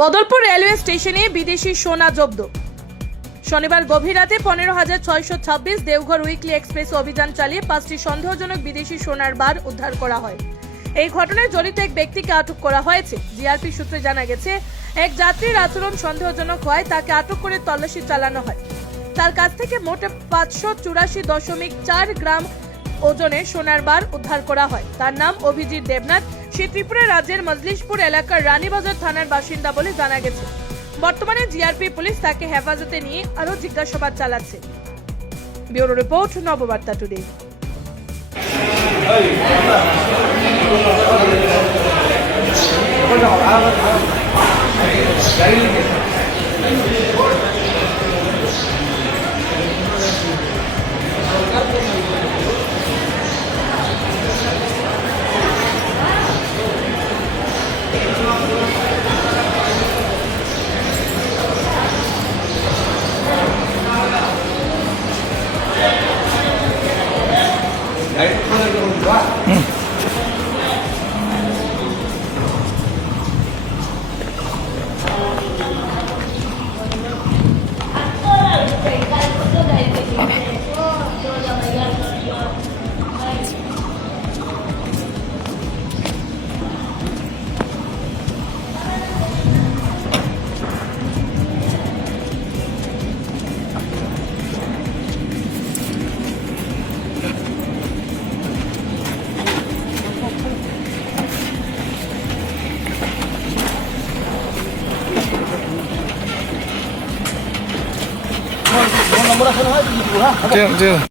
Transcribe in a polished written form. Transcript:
Badalpur railway স্টেশনে বিদেশি সোনা জব্দ। শনিবার গভীর রাতে 15,626 দেওঘর উইকলি এক্সপ্রেস অভিযান চালিয়ে 5টি সন্দেহজনক বিদেশি সোনার বার উদ্ধার করা হয়। এই ঘটনায় জড়িত এক ব্যক্তিকে আটক করা হয়েছে। জিআরপি সূত্রে জানা গেছে, এক যাত্রীর আচরণ সন্দেহজনক হওয়ায় তাকে আটক করে তল্লাশি চালানো হয়। তার কাছ থেকে মোট 584.4 গ্রাম ওজনের সোনার বার উদ্ধার করা হয়। তার নাম অভিজিৎ দেবনাথ। সে ত্রিপুরা রাজ্যের মজলিশপুর এলাকার রানীবাজার থানার বাসিন্দা বলে জানা গেছে। বর্তমানে জিআরপি পুলিশ তাকে হেফাজতে নিয়ে আরো জিজ্ঞাসাবাদ চালাচ্ছে। Bureau report, Nababarta today. নম্বর আছে না হয়